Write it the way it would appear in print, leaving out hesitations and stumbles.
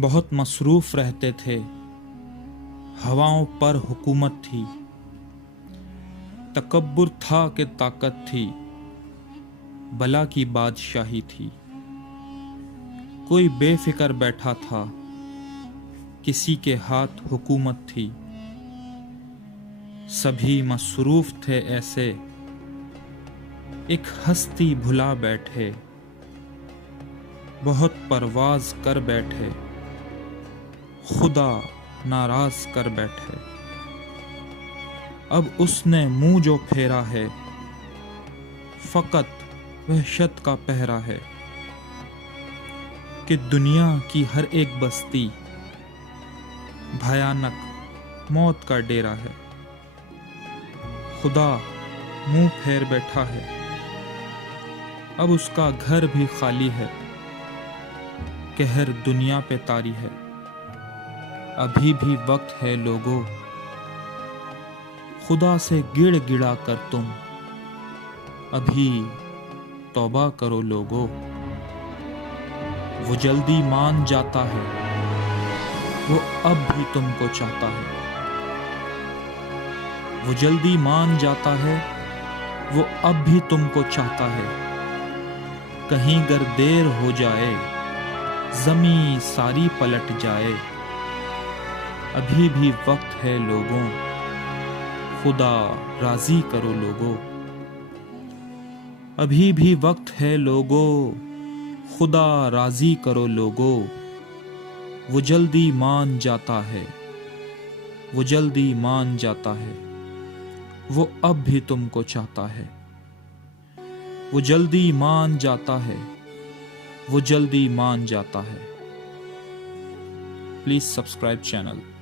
بہت مصروف رہتے تھے، ہواؤں پر حکومت تھی، تکبر تھا کہ طاقت تھی، بلا کی بادشاہی تھی۔ کوئی بے فکر بیٹھا تھا، کسی کے ہاتھ حکومت تھی۔ سبھی مصروف تھے ایسے، ایک ہستی بھلا بیٹھے، بہت پرواز کر بیٹھے، خدا ناراض کر بیٹھے۔ اب اس نے منہ جو پھیرا ہے، فقط وحشت کا پہرا ہے، کہ دنیا کی ہر ایک بستی بھیانک موت کا ڈیرا ہے۔ خدا منہ پھیر بیٹھا ہے، اب اس کا گھر بھی خالی ہے، قہر دنیا پہ طاری ہے۔ ابھی بھی وقت ہے لوگو، خدا سے گڑ گڑا کر تم ابھی توبہ کرو لوگو۔ وہ جلدی مان جاتا ہے، وہ اب بھی تم کو چاہتا ہے۔ وہ جلدی مان جاتا ہے، وہ اب بھی تم کو چاہتا ہے۔ کہیں گر دیر ہو جائے، زمیں ساری پلٹ جائے۔ ابھی بھی وقت ہے لوگوں، خدا راضی کرو لوگو۔ ابھی بھی وقت ہے لوگو، خدا راضی کرو لوگو۔ وہ جلدی مان جاتا ہے، وہ جلدی مان جاتا ہے، وہ اب بھی تم کو چاہتا ہے۔ وہ جلدی مان جاتا ہے، وہ جلدی مان جاتا ہے۔ Please subscribe channel.